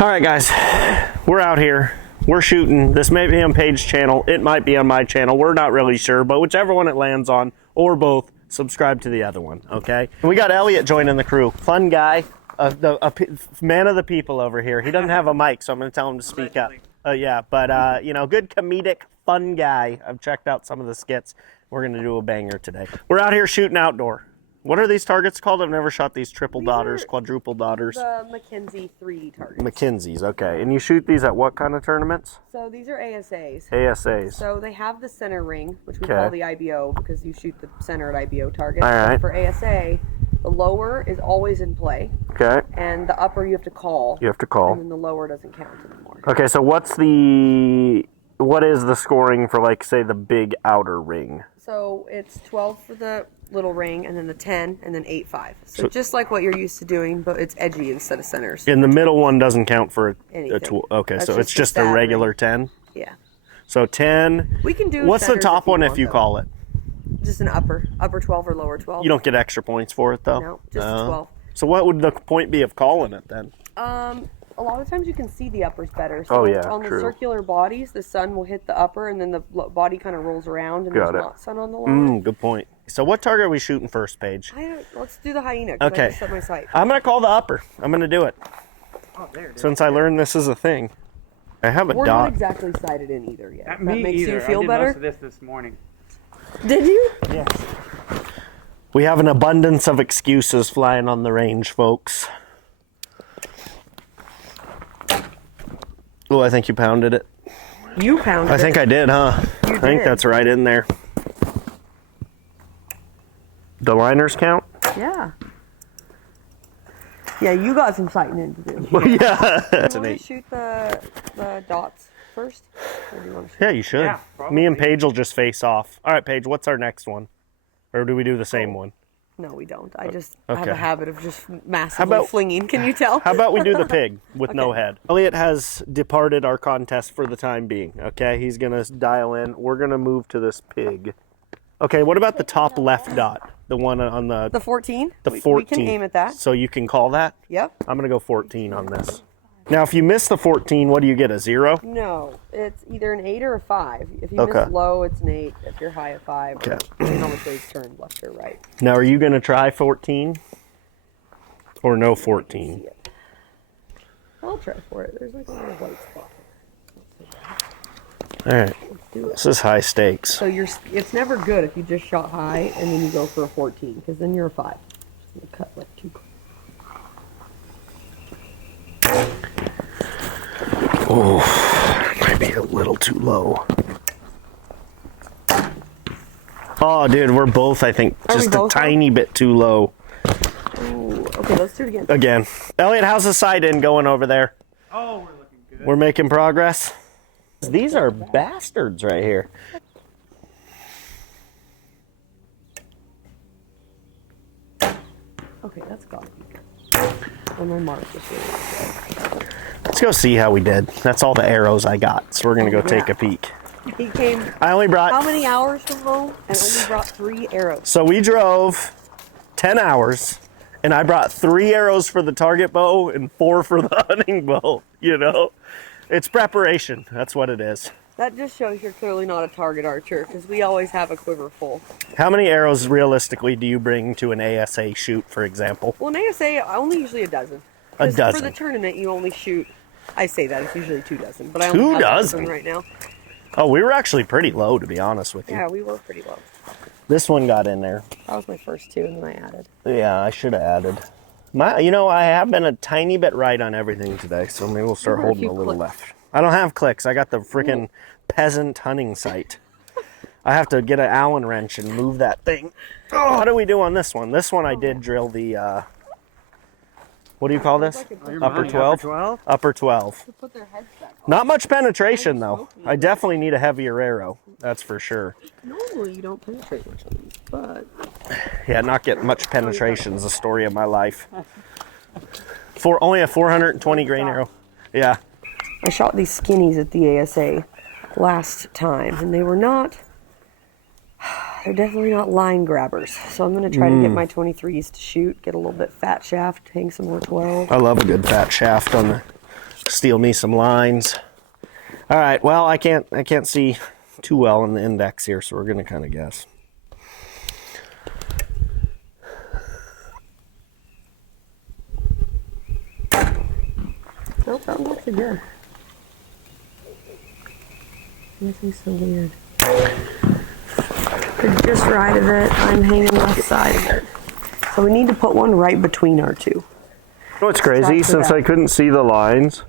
All right, guys, we're out here. We're shooting. This may be on Paige's channel. It might be on my channel. We're not really sure, but whichever one it lands on, or both, subscribe to the other one, okay? We got Elliot joining the crew. Fun guy, a man of the people over here. He doesn't have a mic, so I'm going to tell him to speak up. Yeah, but, you know, good comedic, fun guy. I've checked out some of the skits. We're going to do a banger today. We're out here shooting outdoor. What are these targets called? I've never shot these triple daughters, quadruple daughters. The McKenzie 3D targets. McKenzie's, okay. And you shoot these at what kind of tournaments? So these are ASAs. ASAs. So they have the center ring, which we call the IBO because you shoot the center at IBO targets. All right. For ASA, the lower is always in play. Okay. And the upper you have to call. You have to call. And then the lower doesn't count anymore. Okay, so what is the scoring for, like, say, the big outer ring? So it's 12 for the little ring, and then the 10, and then 8-5. So just like what you're used to doing, but it's edgy instead of centers. And the middle one doesn't count for a tool. Okay, That's so it's just a regular ring. 10? Yeah. So 10. We can do what's the top one if you call it? Just an upper 12 or lower 12. You don't get extra points for it, though? No, just 12. So what would the point be of calling it, then? A lot of times you can see the uppers better. Oh, So yeah, on true. the circular bodies, the sun will hit the upper, and then the body kind of rolls around, and there's not sun on the lower. Good point. So what target are we shooting first, Paige? Let's do the Hyena, because I just set my sight. I'm going to call the upper. I'm going to do it. Oh, there it is. Since I learned this is a thing. I have a We're dot. not exactly sighted in either yet. That makes either. you feel I did better? most of this morning. Did you? Yes. We have an abundance of excuses flying on the range, folks. Oh, I think you pounded it. You pounded it. I think I did, huh? You I think did. that's right in there. The liners count? Yeah. Yeah, you got some sighting in to do. Yeah. That's You an want 8. to shoot the dots first? Or do you want to shoot Yeah, you should. Yeah, probably. Me and Paige will just face off. All right, Paige, what's our next one? Or do we do the same one? No, we don't. I just have Okay. a habit of just massively flinging. Can you tell? How about we do the pig with no Okay. head? Elliot has departed our contest for the time being, okay? He's going to dial in. We're going to move to this pig. Okay, what about the top left dot? The one on the... The 14? The 14. We can aim at that. So you can call that? Yep. I'm going to go 14 on this. Now, if you miss the 14, what do you get, a 0? No, it's either an 8 or a 5. If you Okay. miss low, it's an 8. If you're high, a 5. Okay. Depending on which way it's turned, left or right. Now, are you going to try 14? Or no 14? See it. I'll try for it. There's like a little white spot. All right. Do it. This is high stakes. So it's never good if you just shot high and then you go for a 14, because then you're a 5. Just gonna cut like 2. Oh, might be a little too low. Oh, dude, we're both, I think, Are we just a both tiny bit too low. Ooh, okay, let's do it again. Again. Elliot, how's the sight in going over there? Oh, we're looking good. We're making progress. These are bastards right here. Okay, that's got to be good. And my mark is really good. Let's go see how we did. That's all the arrows I got, so we're going to go take a peek. He came I only brought... how many hours from home and only brought 3 arrows? So we drove 10 hours, and I brought 3 arrows for the target bow and 4 for the hunting bow, you know? It's preparation. That's what it is. That just shows you're clearly not a target archer, because we always have a quiver full. How many arrows realistically do you bring to an ASA shoot, for example? Well, in ASA, only usually a dozen. A 'Cause dozen. For the tournament, you only shoot, I say that, it's usually 2 dozen. But I 2 only have dozen? 1 right now. Oh, we were actually pretty low, to be honest with you. Yeah, we were pretty low. This one got in there. That was my first 2, and then I added. Yeah, I should have added. You know, I have been a tiny bit right on everything today, so maybe we'll start There were a holding few a little clicks. left. I don't have clicks. I got the freaking peasant hunting sight. I have to get an Allen wrench and move that thing. Oh, how do we do on this one? This one I did drill the, what do you call this? Upper 12? Upper 12? Upper 12. Put their heads back. Not much penetration, though. I definitely need a heavier arrow. That's for sure. Normally, you don't penetrate much of these, but... Yeah, not getting much penetration is the story of my life. Only a 420 grain arrow. Yeah. I shot these skinnies at the ASA last time, and they were not... They're definitely not line grabbers. So I'm going to try to get my 23s to shoot, get a little bit fat shaft, hang some more 12. I love a good fat shaft on the steal me some lines. All right, well, I can't see too well in the index here, so we're gonna kind of guess. Nope, that one's actually good. This is so weird. They're just right of it. I'm hanging left side of it. So we need to put one right between our two. You know what's crazy? Since I couldn't see the lines,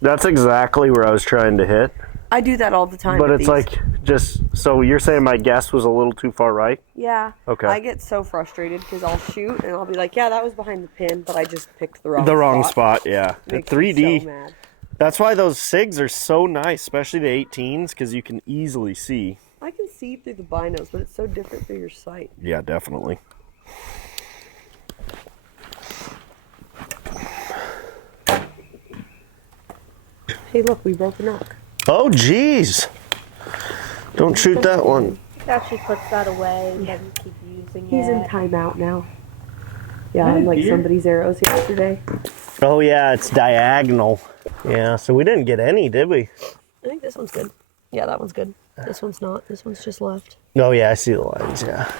that's exactly where I was trying to hit. I do that all the time. But with it's these. like, just, so you're saying my guess was a little too far right? Yeah. Okay. I get so frustrated because I'll shoot and I'll be like, yeah, that was behind the pin, but I just picked the wrong spot. The wrong spot, yeah. The Makes me 3D. so mad. That's why those SIGs are so nice, especially the 18s, because you can easily see. I can see through the binos, but it's so different for your sight. Yeah, definitely. Hey, look, we broke a knock. Oh, geez. Don't shoot that one. He actually puts that away and doesn't keep using He's it. in timeout now. Yeah, unlike somebody's arrows yesterday. Oh, yeah, it's diagonal. Yeah, so we didn't get any, did we? I think this one's good. Yeah, that one's good. This one's not. This one's just left. Oh, yeah, I see the lines, yeah.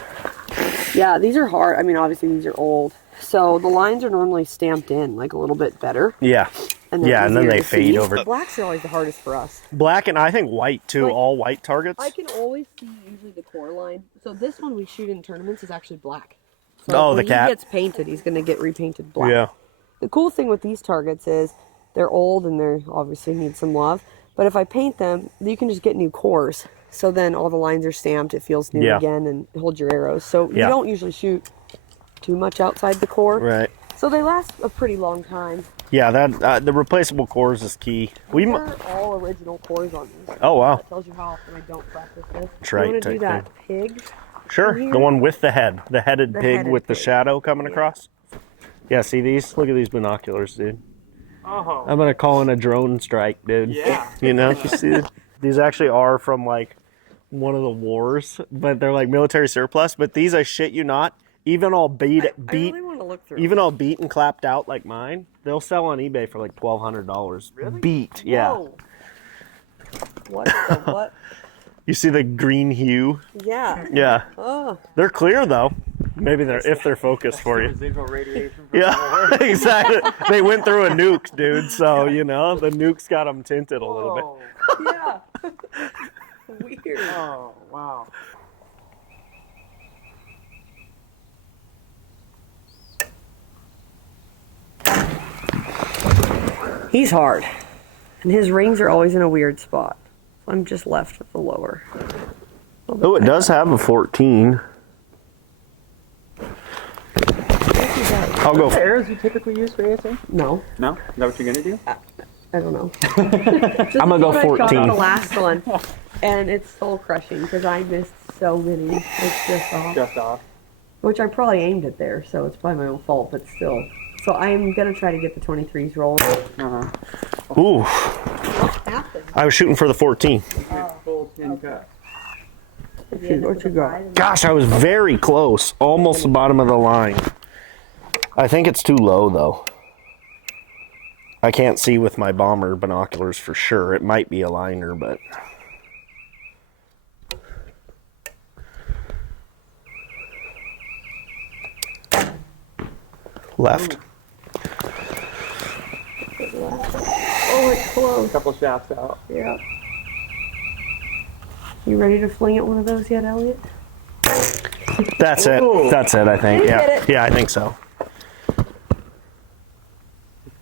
Yeah, these are hard. I mean, obviously these are old. So the lines are normally stamped in like a little bit better. Yeah. And Yeah, and then easier they to fade see. over. Blacks are always the hardest for us. Black and I think white, too. Like, all white targets. I can always see usually the core line. So this one we shoot in tournaments is actually black. So Oh, the when cat. he gets painted, he's going to get repainted black. Yeah. The cool thing with these targets is they're old and they obviously need some love. But if I paint them, you can just get new cores. So then all the lines are stamped. It feels new Yeah. again and hold your arrows. So you Yeah. don't usually shoot too much outside the core. Right. So they last a pretty long time. Yeah, that the replaceable cores is key. These are all original cores on these. Oh, wow. That tells you how often I don't practice this. That's right, You want to do type that pig? Sure, here? the one with the head, the headed The pig headed with the pig. shadow coming across. Yeah, see these? Look at these binoculars, dude. Oh. I'm gonna call in a drone strike, dude. Yeah. You know, you see, these actually are from like one of the wars, but they're like military surplus. But these, I shit you not, even all beat, I really want to look through. even all beat and clapped out like mine, they'll sell on eBay for like $1,200. Really? Beat, yeah. Whoa. What the what? You see the green hue? Yeah. Yeah, Oh. they're clear though. Maybe they're if they're focused for you. Residual radiation from Yeah, exactly. They went through a nuke, dude. So you know the nuke's got them tinted a little bit. Whoa. Yeah. Weird. Oh, wow. He's hard. And his rings are always in a weird spot. So I'm just left with the lower. Oh, it does have a 14. I'll go. The arrows you typically use for ASA? No, No? Is that what you're going to do? I don't know. I'm gonna go I shot 14. The last one, and it's soul crushing because I missed so many. It's just off. Just off. Which I probably aimed it there, so it's probably my own fault, but still. So I'm gonna try to get the 23s rolling. Uh-huh. Ooh, Happened. I was shooting for the 14. Full pin cut. What you got? Gosh, I was very close, almost the bottom of the line. I think it's too low though. I can't see with my bomber binoculars for sure. It might be a liner, but. Left. Oh, it's close. Couple shafts out. Yeah. You ready to fling at one of those yet, Elliot? That's it. Ooh. That's it, I think. You Yeah. hit it. Yeah, I think so.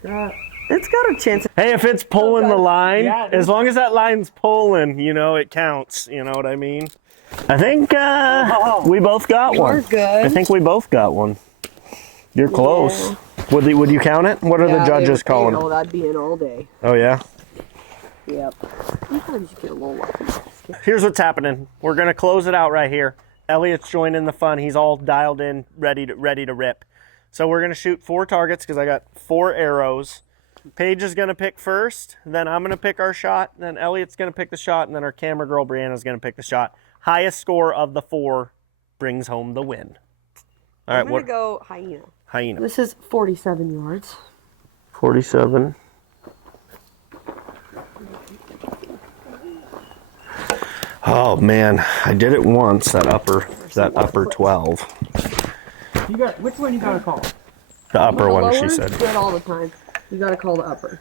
It's got a chance. Hey, if it's pulling the line, Yeah, it as is. long as that line's pulling, you know, it counts. You know what I mean? I think we both got one. We're good. I think we both got one. You're close. Yeah. Would you count it? What are the judges calling? Oh, that'd be in all day. Oh, yeah? Yep. Sometimes you get a little lucky. Here's what's happening. We're going to close it out right here. Elliot's joining the fun. He's all dialed in, ready to rip. So we're going to shoot 4 targets because I got 4 arrows. Paige is going to pick first, then I'm going to pick our shot, then Elliot's going to pick the shot, and then our camera girl Brianna's going to pick the shot. Highest score of the 4 brings home the win. All right, I'm going to go Hyena. Hyena. This is 47 yards. 47. Oh man, I did it once. That upper 12. You got which one you gotta call? The upper The one, she lower's said. good all the time. You gotta call the upper.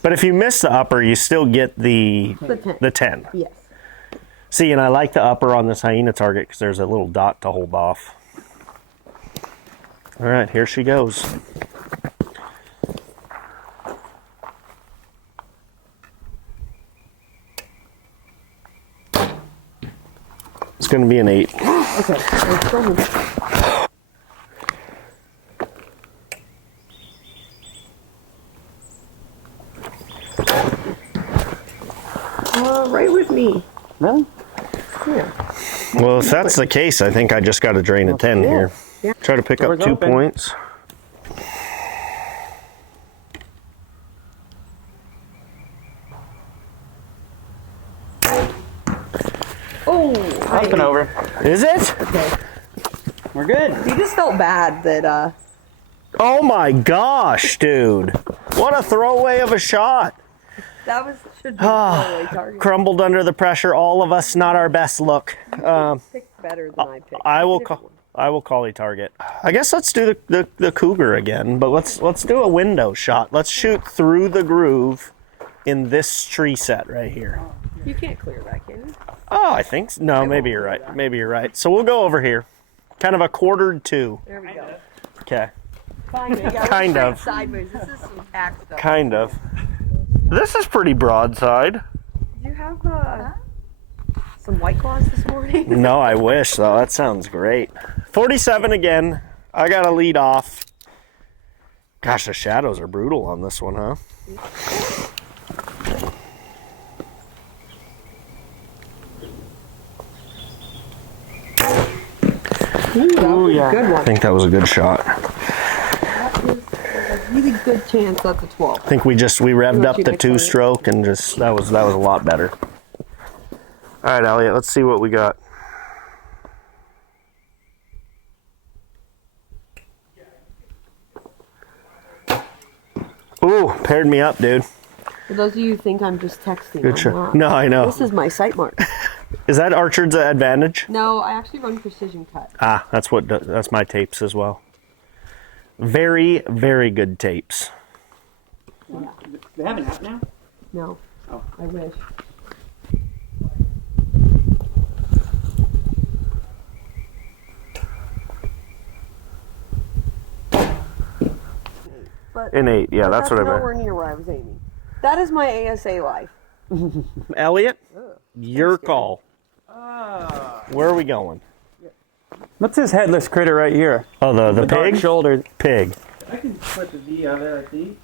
But if you miss the upper, you still get the 10. the 10. Yes. See, and I like the upper on this hyena target because there's a little dot to hold off. All right, here she goes. It's going to be an 8. Okay. Right with me. Really? Yeah. Well, if that's the case, I think I just got to drain a 10 here. Yeah. Try to pick up Door's 2 open. points. Oh, Up and over. Is it? Okay. We're good. You just felt bad that Oh my gosh, dude. What a throwaway of a shot. that should be a throwaway target. Crumbled under the pressure. All of us, not our best look. Picked better than I picked. I will Different call. one. I will call a target. I guess let's do the cougar again, but let's do a window shot. Let's shoot through the groove in this tree set right here. You can't clear that, can you? Oh, I think so. No, maybe you're right. Maybe you're right. So we'll go over here. Kind of a quartered 2. There we go. Okay. Kind of. Yeah, Kind we're of. sideways. This is some tack stuff. Kind of. This is pretty broadside. Do you have some White Claws this morning? No, I wish though. That sounds great. 47 again. I got to lead off. Gosh, the shadows are brutal on this one, huh? Ooh, yeah. Good I one. think that was a good shot. That is a really good chance that's a 12. I think we revved Let up you the pick on it. 2-stroke and just that was a lot better. All right, Elliot, let's see what we got. Ooh, paired me up, dude. For those of you who think I'm just texting, Good I'm shot. not. No, I know. This is my sight mark. Is that Archer's advantage? No, I actually run precision cut. Ah, that's my tapes as well. Very, very good tapes. Yeah. They have an app now? No. Oh. I wish. But An 8, yeah, that's what I nowhere meant. near where I was aiming. That is my ASA life. Elliot, your call. Where are we going? What's this headless critter right here? Oh, the Dark pig? shoulder. Pig. I can put the V of it, I think.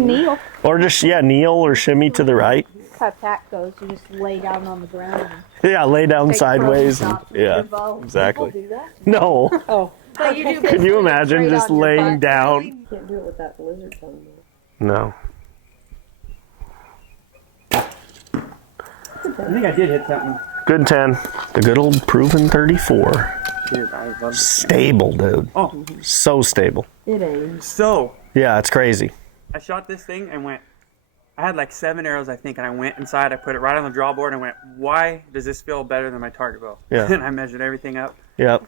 Kneel. Or just, kneel or shimmy to the right. How tack goes, you just lay down on the ground. And Yeah, lay down take sideways. photos And, shots with yeah, your bow. exactly. People do that. No. Oh. But you do Could you imagine just laying down? You can't do it with that lizard tongue. No. I think I did hit something. Good 10. The good old proven 34. Dude, I love this. Stable, dude. Oh, So stable. It aims. so Yeah, it's crazy. I shot this thing and went. I had like 7 arrows, I think, and I went inside. I put it right on the draw board and went, why does this feel better than my target bow? Yeah. And I measured everything up. Yep.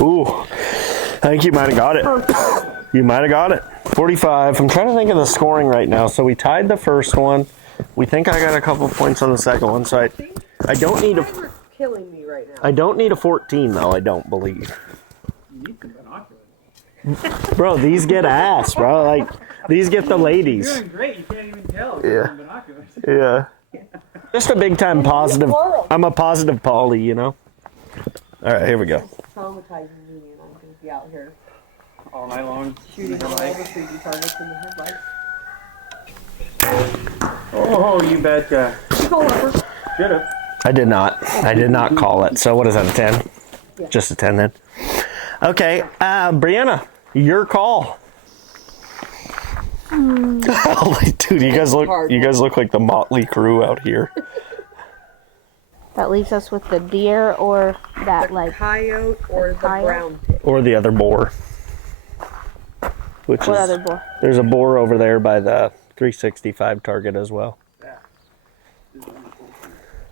Ooh. I think you might have got it. You might have got it. 45. I'm trying to think of the scoring right now. So we tied the first one. We think I got a couple points on the second one. So I don't need You guys are killing me right now. I don't need a 14 though. I don't believe. You need some binoculars. Bro, these get ass, bro. Like these get the You're ladies. doing great. You can't even tell. Yeah. With binoculars. Yeah. Just a big time positive. I'm a positive Paulie, you know. All right, here we go. Traumatizing me, and I'm going to be out here All night long. shooting all the 3D targets in the headlights. Oh, you betcha. You call upper. Should have. I did not. I did not call it. So what is that, a 10? Yeah. Just a 10 then. Okay, Brianna, your call. Dude, you guys look like the Motley Crew out here. That leaves us with the deer or that like Coyote or the coyote? brown pig. Or the other boar. Which what is, other boy? there's a boar over there by the 365 target as well.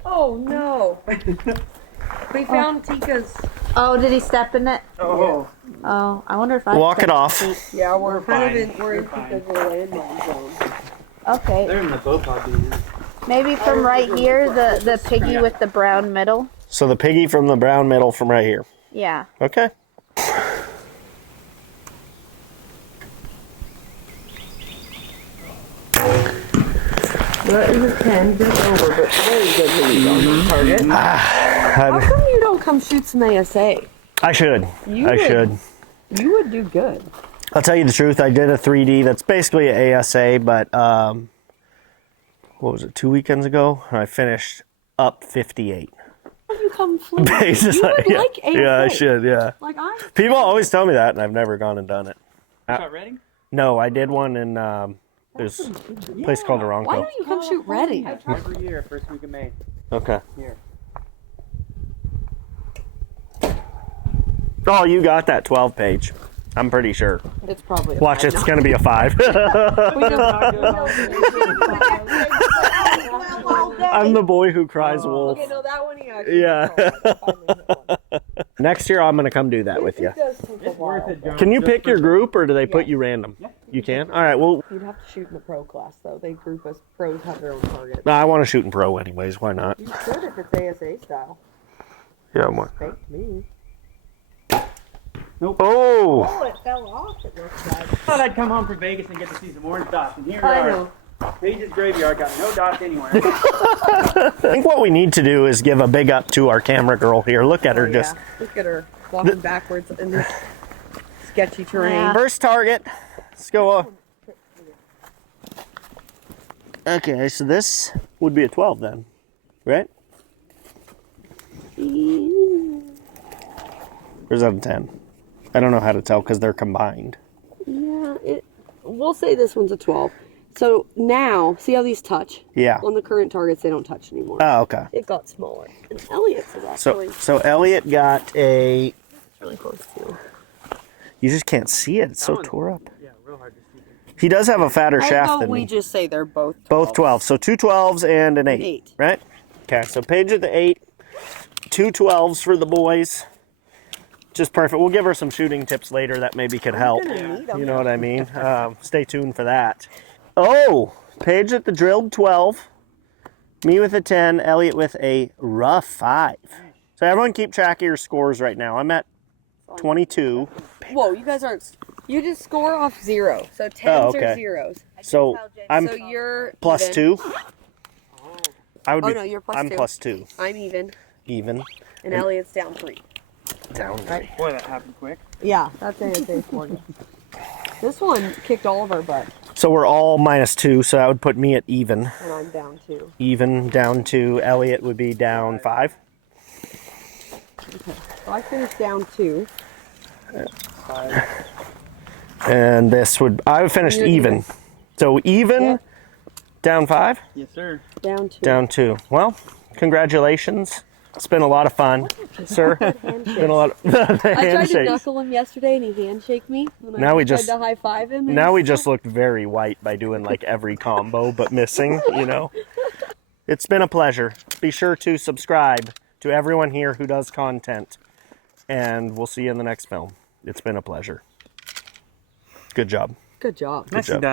Oh no! We found Tika's. Oh, did he step in it? Oh, Oh, I wonder if I Walk it stepped off. in it. Yeah, we're kind of fine. in. We're in You're fine. Tika's little landmine zone. Okay, they're in the boat pod, dude. maybe from right here, the piggy with the brown middle. So the piggy from the brown middle from right here. Yeah. Okay. That is a 10, just over, but very good lead on the target. How come you don't come shoot some ASA? I should. You I would. should. You would do good. I'll tell you the truth. I did a 3D that's basically an ASA, but what was it, 2 weekends ago? I finished up 58. Why don't you come flew? Bases, You would yeah. like ASA. Yeah, I should, yeah. Like I. People always tell me that, and I've never gone and done it. Shot Reading? No, I did one in there's a place called Why Aronco. don't you come shoot Ready? Every year, first week of May. Okay. Here. Oh, you got that 12 page. I'm pretty sure. It's probably. Watch, it's going to be a 5. I'm the boy who cries wolf. Okay, no, that one he actually. Yeah. Next year, I'm going to come do that with you. It does take a It's worth while. it, John. Can you Just pick for your the- group, or do they put you random? Yeah. You can? All right, well, You'd have to shoot in the pro class though. They group us. Pros have their own targets. I want to shoot in pro anyways. Why not? You should if it's ASA style. Yeah, I'm Thank me. Oh! Oh, it fell off. It looks like. I thought I'd come home from Vegas and get to see some orange dots, and here we I are. know. Page's graveyard got no dots anywhere. I think what we need to do is give a big up to our camera girl here. Look at her Oh, just. yeah. Look at her walking backwards in this sketchy terrain. Yeah. First target. Let's go. Okay, so this would be a 12 then, right? Or is that a 10? I don't know how to tell because they're combined. Yeah, we'll say this one's a 12. So now, see how these touch? Yeah. On the current targets, they don't touch anymore. Oh, okay. It got smaller. And Elliot's is actually So Elliot got a. really close too. You just can't see it. It's so one- tore up. Yeah, real hard to see. He does have a fatter shaft How than about we me. just say they're both 12? Both 12. So two 12s and an 8. 8. Right? Okay, so Paige at the 8. Two 12s for the boys. Just perfect. We'll give her some shooting tips later that maybe could help. gonna need 'em. You know what I mean? Stay tuned for that. Oh, Paige at the drilled 12. Me with a 10. Elliot with a rough 5. So everyone keep track of your scores right now. I'm at 22. Whoa, you guys aren't. You just score off 0. So 10s okay. are zeros. So I'm So you're plus even. 2. I would Oh, be. no, you're plus I'm 2. plus 2. I'm even. Even. And Elliot's down 3. Down 3. Boy, that happened quick. Yeah, that's ASA for you. This one kicked all of our butt, So we're all minus 2, so that would put me at even. and I'm down 2. Even down 2. Elliot would be down 5. So I finished down 2. And this would, I would finished You're even. even. So even, Yeah. down 5, Yes, sir. Down 2. down 2. Well, congratulations. It's been a lot of fun, sir. Been a lot of the I tried to handshakes. knuckle him yesterday, and he handshaked me. And Now I we tried just- to high five him. and- Now we just looked very white by doing like every combo but missing, you know. It's been a pleasure. Be sure to subscribe to everyone here who does content. And we'll see you in the next film. It's been a pleasure. Good job. Good job. Nicely job. done.